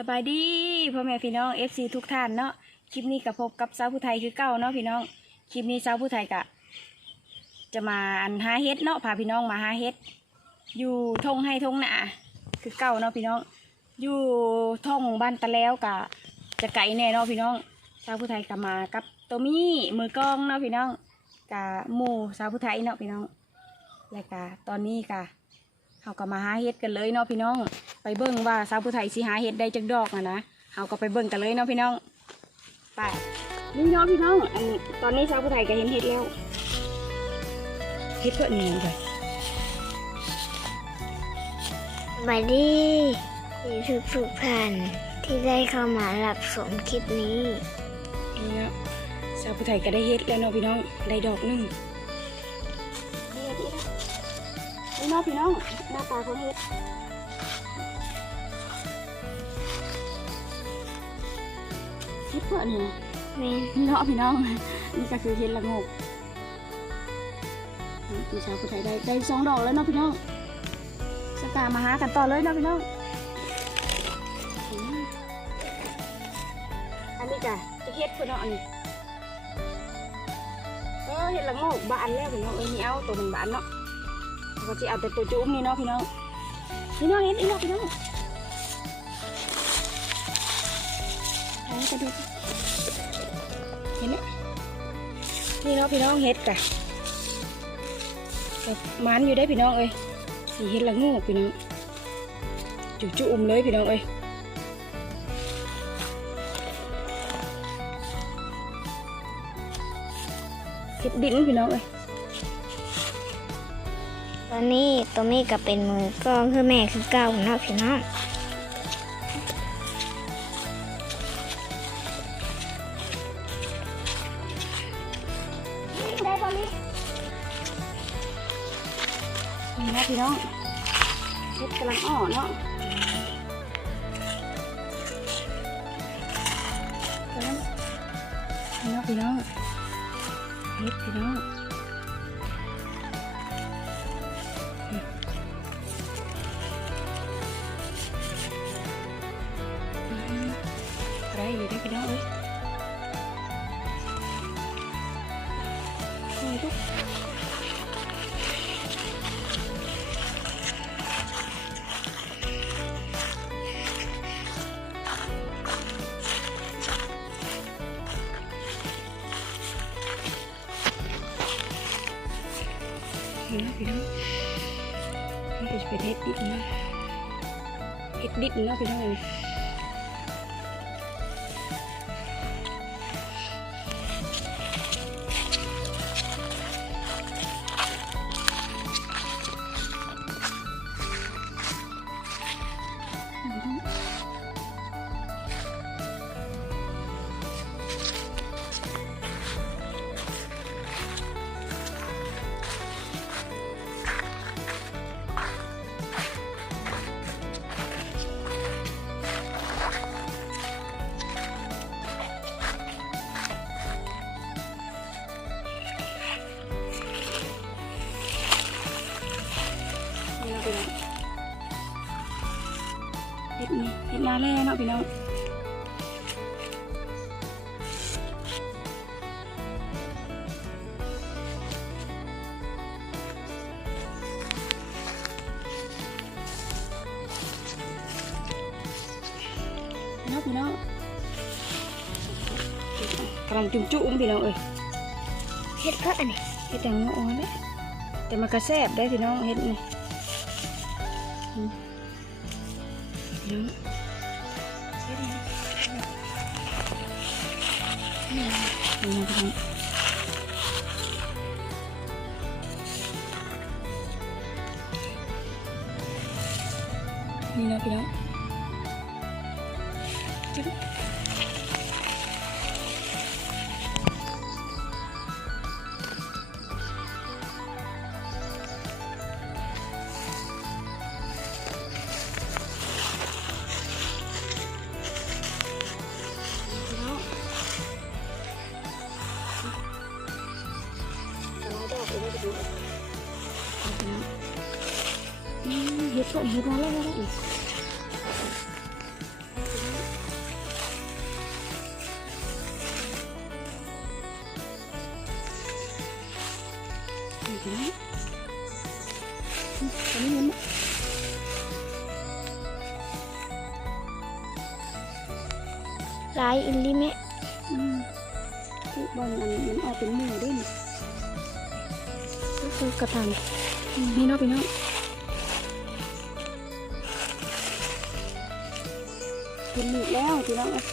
สบายดีพ่อแม่พี่น้อง FC ทุกท่านเนาะคลิปนี้กับพบกับสาวผู้ไทยคือเก้าเนาะพี่น้องคลิปนี้สาวผู้ไทยกะ จะมาอันหาเฮ็ดเนาะพาพี่น้องมาหาเฮ็ด อยู่ทงให้ทงหนาคือเก้าเนาะพี่น้อง อยู่ท่องบ้านตะแล้วกะ จะไก่แน่เนาะพี่น้องสาวผู้ไทยกะมากับตัวมี่มือกล้องเนาะพี่น้องกะหมู่สาวผู้ไทยเนาะพี่น้องและกะตอนนี้กะเขาก็มาหาเฮ็ดกันเลยเนาะพี่น้อง ไปเบิ่งว่าสาวผู้ไทยสิหาเฮ็ดได้จักดอกอะนะเขาก็ไปเบิ่งกันเลยเนาะพี่น้อง ไปนี่เนาะพี่น้อง อันตอนนี้สาวผู้ไทยก็เห็นเฮ็ดแล้วเฮ็ดเพื่อนนี่เลยสวัสดีทุกทุกๆท่านที่ได้เข้ามารับชมคลิปนี้นี่เนาะสาวผู้ไทยก็ได้เฮ็ดแล้วเนาะพี่น้อง ได้ดอกหนึงนี่เฮ็ดอีกแล้วนี่เนาะพี่น้อง หน้าตาของเฮ็ด เพื่อนนี่นะแม่นนี่เนาะพี่น้อง นี่ก็คือเห็ดละโงกพี่ชาวผู้ไทยได้ได้สองดอกแล้วเนาะพี่น้องสกามาหากันต่อเลยเนาะพี่น้อง อันนี้จ้ะจะเห็ดพี่น้องอันนี้เออเห็ดละโงกบานแล้วพี่น้องเอ้ยนี่เอาตัวมันบานเนาะเราก็จะเอาแต่ตัวจุ้มนี่เนาะพี่น้อง พี่น้องเห็ดอีกเนาะพี่น้องอันนี้ก็ดู เห็นไหมนี่เนาะพี่น้องเฮ็ดกะกับมันอยู่ได้พี่น้องเอ้ยสีเฮ็ดละงูพี่น้องจุจุ่มเลยพี่น้องเอ้ยเฮ็ดดินพี่น้องเอ้ยตอนนี้ตัวนี้ก็เป็นมือกล้องคือแม่คือเก่าเนาะพี่น้อง พี่น้องเฮ็ดกำลังอ่อเนาะ นิดดิบเนาะพี่น้อง น้องพี่น้องกำลังจุ่มจุ่มพี่น้องเอ้ยเฮ็ดก็อันนี้เฮ็ดแตงโมอ่อนเลยแต่มันก็แซ่บได้พี่น้องเฮ็ดนี่ lên lên lại in lim ấy. Bọn ăn mình ở tiếng mùa đấy nè cứ cẩn thận กเป็นหนื่องเป็นมีดแล้วพี่น้องเอ้ย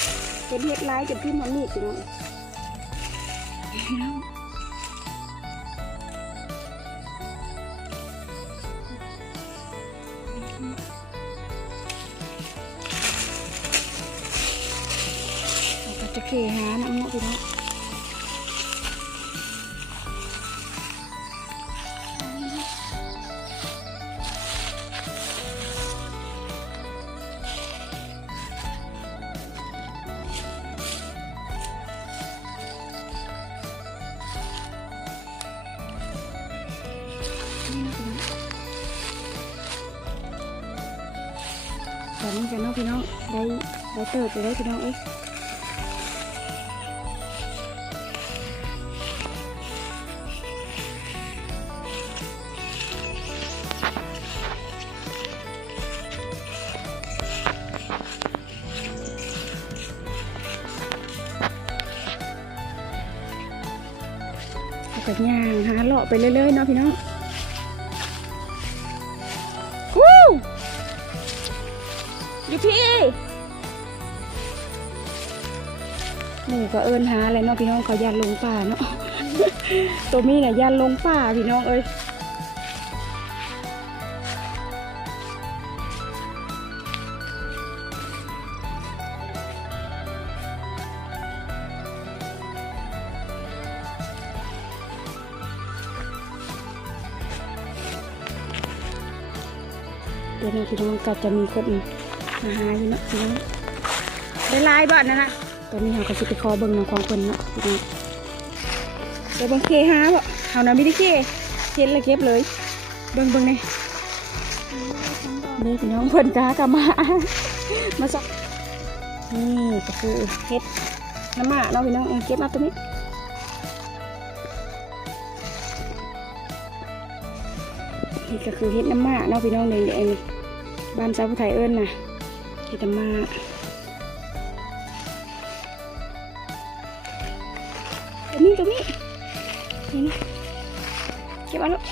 เป็นเฮ็ดลายจนขึ้นมันมีดพี่น้องจะเราจะเคหาน้ำเนาะพี่น้อง กันเนาะพี่น้อง ได้ได้เติบไปได้พี่น้องเอ้ยเอากับย่างหาเลาะไปเรื่อยๆเนาะพี่น้อง อยู่พี่หมูก็เอินหาอะไรเนาะพี่น้องเขายานลงป่าเนาะ ตัวมีเนี่ยยานลงป่าพี่น้องเอ้ยเดี๋ยวนี้พี่น้องก็จะมีคน มาหาอยู่เนาะพี่น้องได้ลายบ้านนะนะตอนนี้เราก็สิไปคอเบิ่งน้องของคนเนาะพี่น้องเดี๋ยวเบิ่งเคหาบ่เอานะไม่ได้เคเห็นแล้วเก็บเลย เบิ่งเบิ่งนี่นี่พี่น้องเพิ่นกากลับมา มาสักนี่ก็คือเฮ็ดน้ำมาเนาะพี่น้องเอาเก็บมาตัวนี้นี่ก็คือเฮ็ดน้ำมาเนาะพี่น้องแดงๆบ้านสาวผู้ไทยเอิ้นน่ะ เฮ็ดน้ำหมาตรงนี้ตรงนี้นี่นะเก็บเอาลูก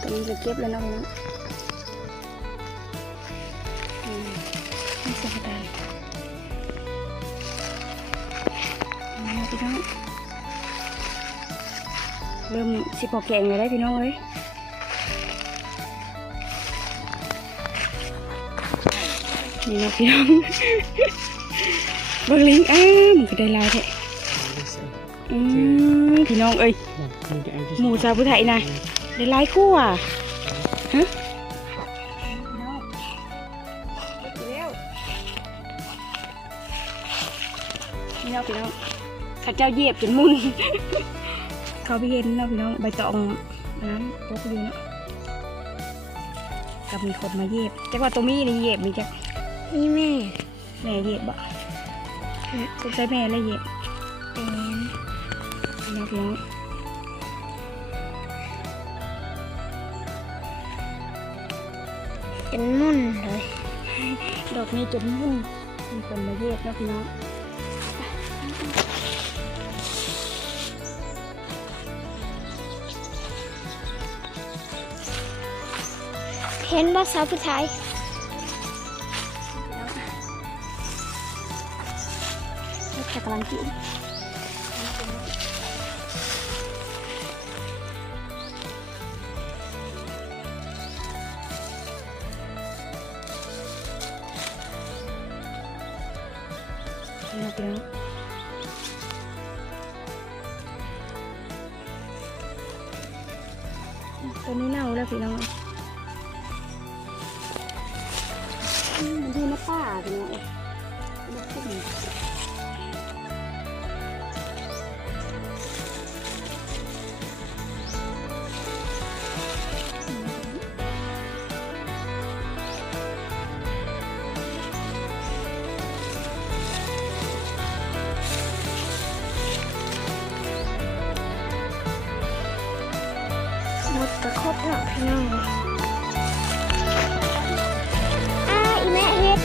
ตรงนี้จะเก็บแล้วนะพี่น้องนี่สาวผู้ไทยนี่นะพี่น้องเริ่มสิพอแกงเลยได้พี่น้องเอ้ย นี่นะพี่น้องเบิ่งลิงอ้ามันก็ได้ลายแท้อืมพี่น้องเอ้ยหมูซาบุไทยนะได้ลายคู่อะฮะพี่น้องพี่น้องข้าเจ้าเยียบจนมุนเขาไปเห็นเนาะพี่น้องใบตองอันนั้นตกอยู่นะกับมีคนมาเย็บจักว่าตัวมีนี่เย็บมีจัก นี่แม่แม่เย็บบ่สงสัยแม่เลยเย็บเป็นพี่น้องพี่น้องเป็นมุ่นเลย ดอกนี้จนมุ่นมีคนมาเย็บเนาะพี่น้องเห็นบ่สาวผู้ชาย แล้ เนาะพี่น้องอ้าอีแม่เฮ็ด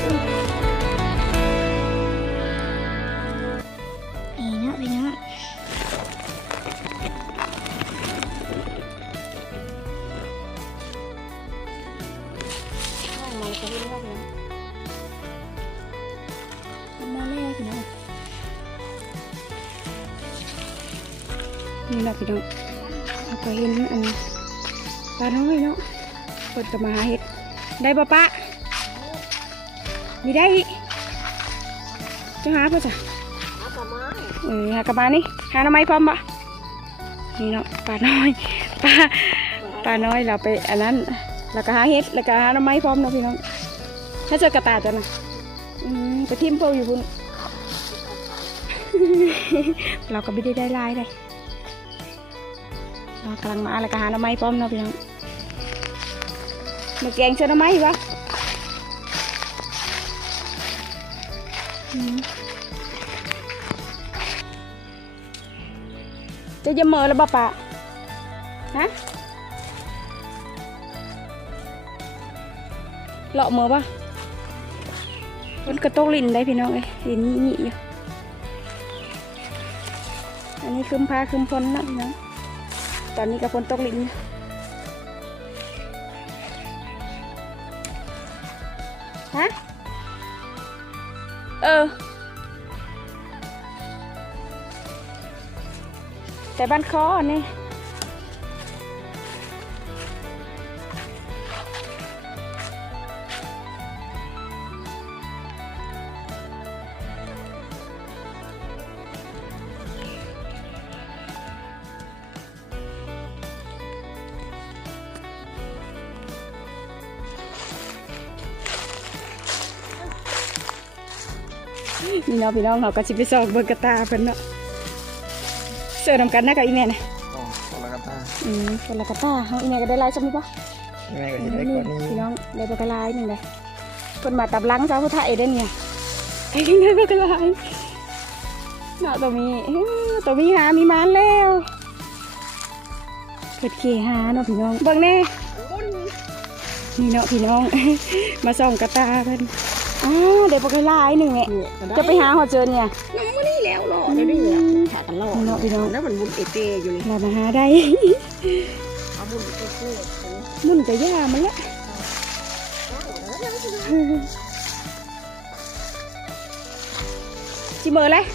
นี่เนาะพี่น้องห้องมันจะเห็นว่าเนี่พี่น้องนี่แหละพี่น้องเราก็เห็นอัน ปลาน้อยเนาะเปิดกับมาหาเห็ด ได้ปะปะมีได้อีกจะหาปะจ้ะเอากระไม้เออหากระบานี่หาหน่อไม้พร้อมปะนี่เนาะปลาน้อยปลาปลาน้อยเราไปอันนั้นแล้วก็หาเห็ดแล้วก็หาหน่อไม้พร้อมเนาะพี่น้องถ้าเจอกระตายจ้ะนะอืมไปทิมเปาอยู่บุญเราก็ไม่ได้ได้ลายเลยเรากำลังมาแล้วก็หาหน่อไม้พร้อมเนาะพี่น้อง มาแกงเชื่อหน่อไม้ปะอืมจะจะเมอแล้วบ้าปะฮะเลาะเมอปะมันกระโตกลิ้นได้พี่น้องเอ้ยลิ้นนี่อยู่อันนี้คืมพาคืมพลนะพี่น้องตอนนี้กับพลตกลิ้น ออแต่บ้านคอนี่ นี่เนาะพี่น้องเขาก็สิไปสอบเบิกกระตาเพิ่นเนาะเสือนำกันนะกับอีแม่นะอ๋อคนละกระตาอืมคนละกระตาเฮาอีแม่ก็ได้ลายจังมีปะแม่ก็จะได้ก่อนนี้พี่น้องได้ปลากระลายหนึ่งเลยคนมาตับหลังสาวผู้ไทยเด้อเนี่ยไอ้ยังได้ปลากระลายเนาะตัวมีเอ้อตัวมีหามีมานแล้วเกิดเขหาเนาะพี่น้องเบิ่งแน่นี่เนาะพี่น้อง มาส่องกระตาเพิ่น อ้าวได้ปลากระลายหนึ่งแหละจะไปหาหอเจอเนี่ยยังไม่ได้แล้วหรอกเดี๋ยวนี้เนี่ยขากันหลอกนี่เนาะพี่น้องแล้วมันบุญเอเปอยู่นี่เรามาหาได้เอาบุญเอเปมุ่นกับย่ามันละชิเมอเลย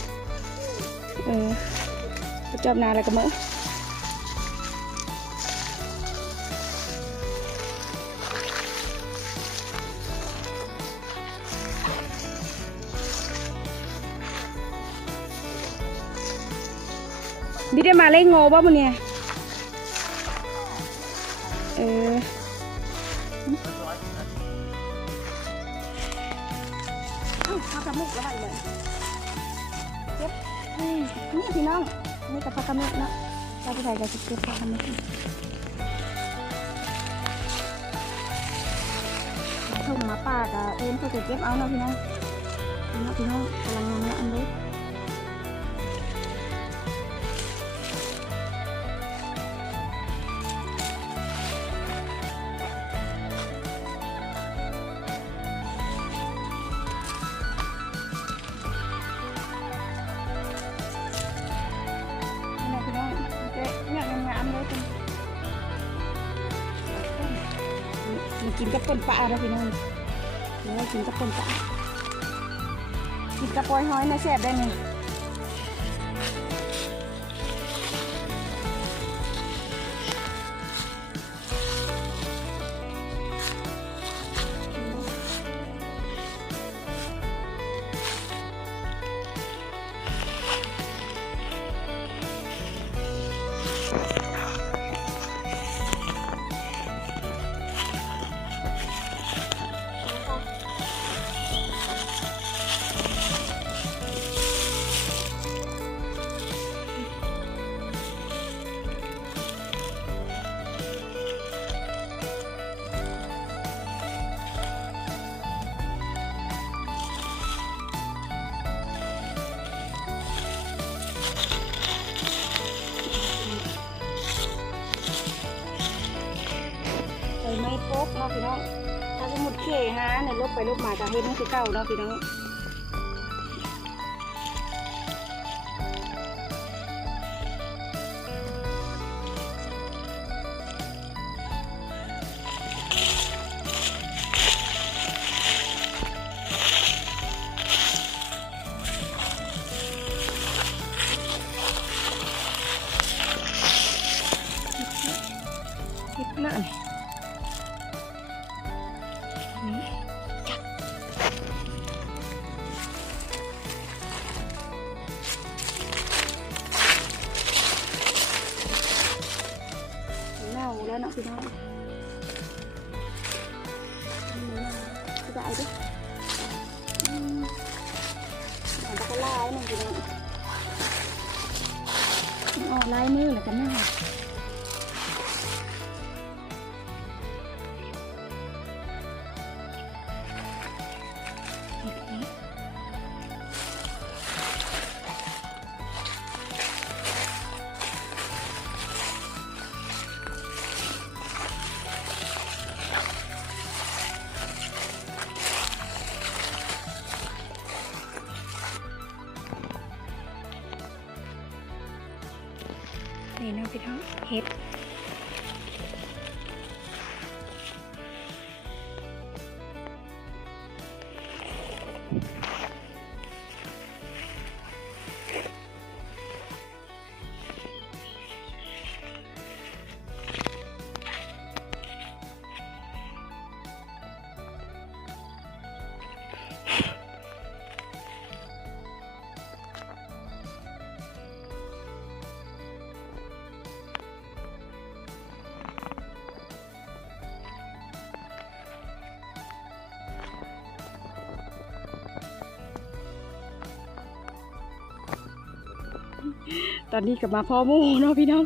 เออไปจอบนาอะไรก็เมอ บิดมาเล่งโง่ป่ะมันเนี่ยเออเอ้าพักกระมุกแล้วไปเลยเก็บนี่พี่น้องนี่กับพักกระมุกเนาะเราไปใส่กับสิเก็บพักกระมุกทุ่งมาป้ากับเอ็นเขาจะเก็บเอาเนาะพี่น้องพี่น้องพี่น้องกำลังงามๆอันนี้ กินกับต้นปลาแล้วพี่น้องเดี๋ยวกินกับต้นปลากินกับปล่อยหอยนะแซ่บได้ไหม ลบไปลบมาจะเฮ็ดมันคือเก่าเนาะพี่น้อง พี่น้องจะได้ดิอืมอ่านตะกร้าแล้วมันพี่น้องมันออกลายมือเหรอกันนะ นี่เนาะพี่น้องเห็ด ตอนนี้กลับมาพ่อหมูเนาะพี่น้อง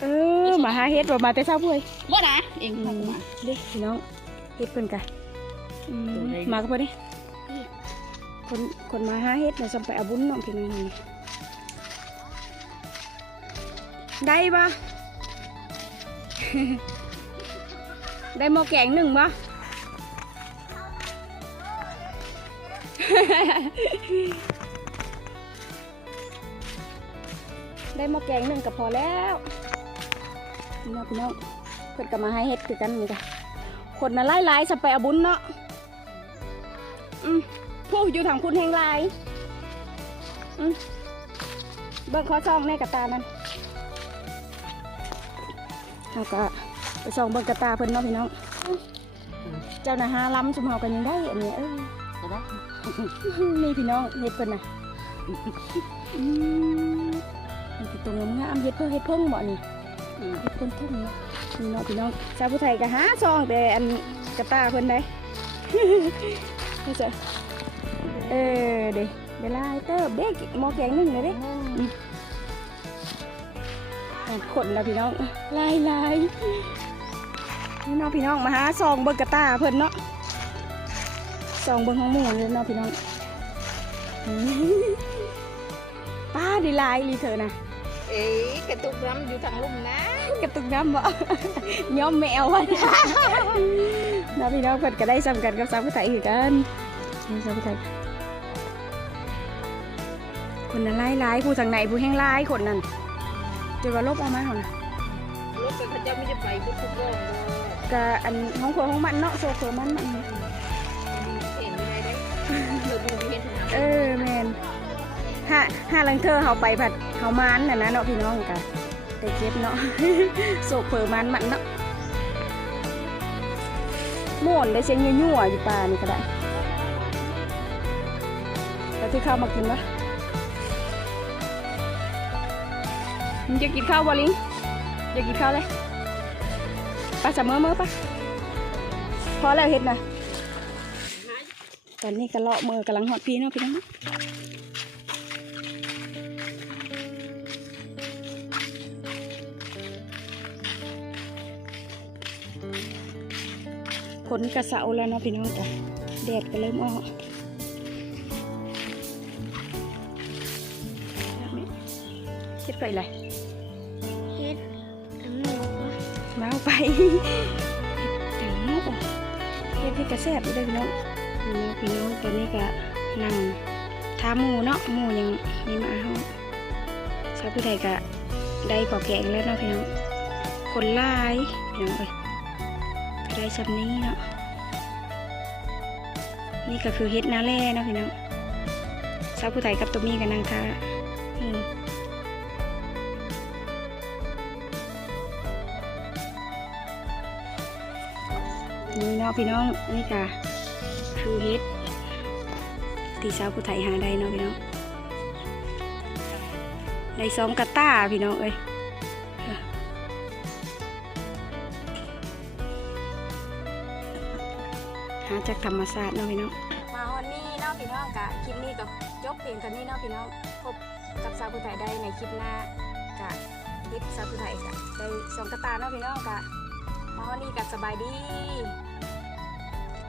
เออมาหาเห็ดบ่มาแต่เช้าพุ้ยบ่นะเองอืเข้ามมาเด็กพี่น้องเฮ็ดเพิ่นกะอืมมาก็พอดิคนคนมาหาเฮ็ดน่ะสำไปเอาบุญเน้องพี่น้องนี่ได้ปะได้หม้อแกงหนึ่งปะ แกงหนึ่งก็พอแล้วพี่น้องพี่น้องเพิ่นก็มาให้เฮ็ดคือกันนี่ค่ะคนน่ะไล่ๆสไปเอาบุญเนาะอืมผู้อยู่ทางคุณแห่งหลายอืมเบิ่งข้อซองในกระตามันเราก็ไปส่องเบิ่งกระตาเพิ่นเนาะพี่น้อง เจ้าน่ะหาล้ำจุมเฮากันยังได้อันนี้เออจะได้นี่พี่น้องเฮ็ดเพิ่นน่ะ มมันคือตรงงามๆเฮ็ดเพิ่งเฮ็ดเพิ่งบ่นี่อืมเฮ็ดเพิ่งเพิ่งนี่นี่เนาะพี่น้องชาวผู้ไทยก็หาซองแต่อันกระตาเพิ่นได้นี่จ้ะเออเด้เวลาเติบเด็กหมอแกงหนึงเลยเด้อะขนแล้วพี่น้องลายลายนี่เนาะพี่น้องมาหาซองเบิ่งกระตาเพิ่นเนาะซองเบิ่งของหมูเลยเนาะพี่น้องอืมป้าดีลายลีเธอนะ เอ๊ะกระตุกน้ำอยู่ทางลุ่มนะกระตุกน้ำบ่ย้อมแมววะน้าพี่น้องเพิ่นก็ได้ซ้ำกันกับสาวผู้ไทยคือกันนี่สาวผู้ไทยคนนั้นไล่ไล่ผู้ทางไหนผู้แห้งไล่คนนั้นเดี๋ยวว่าลบออกมาหน่อยนะรถกันเขาจะไม่จะไปบุกทุกร่องเลยก็อันของผัวของมันเนาะโซเฟอร์มันมัน ห้าลังเธอเฮาไปผัดเฮามันน่ะนะเนาะพี่น้องกันแต่เจ็บเนาะโซเฟอมันมันเนาะม่วนได้เสียงยั่วอยู่ป่านี่ก็ได้แล้วที่ข้าวมากินปะมึงจะกินข้าวบ่ลิงจะกินข้าวเลยไปจับมือมือปะพอแล้วเห็ดนะตอนนี้ก็เลาะมือกำลังหอดพีเนาะพี่น้อง ผลกระเสาแล้วเนาะพี่น้องจ้ะแดดก็เริ่มออกเฮ็ดไปเลยเฮ็ดอันนี้บอกว่าไปเฮ็ดจังเนาะเฮ็ดพี่กระแซบอยู่เด้อพี่น้องพี่น้องตอนนี้ก็นั่งทาหมูเนาะหมูยังมีมาเฮาชาวผู้ไทยก็ได้พอกแกงแล้วเนาะพี่น้องคนหลายพี่น้องเอ้ย ได้ชำนี้เนาะนี่ก็คือเฮ็ดนาแร่เนาะพี่น้องชาวผู้ไทยกับตัวมีกันนั่งทานี่เนาะพี่น้องนี่ก็คือเฮ็ดที่สาวผู้ไทยหาได้เนาะพี่น้องได้สองกระต้าพี่น้องเอ้ย จากธรรมศาสติเนาะพี่น้องมาฮอนนี่เนาะพี่น้องกะคลิปนี้ก็จบเพียงเท่านี้เนาะพี่น้องพบกับสาวผู้ไทยได้ในคลิปหน้ากะคลิปสาวผู้ไทยกะได้สองกระตาเนาะพี่น้องกะมาฮอนนี่กะสบายดี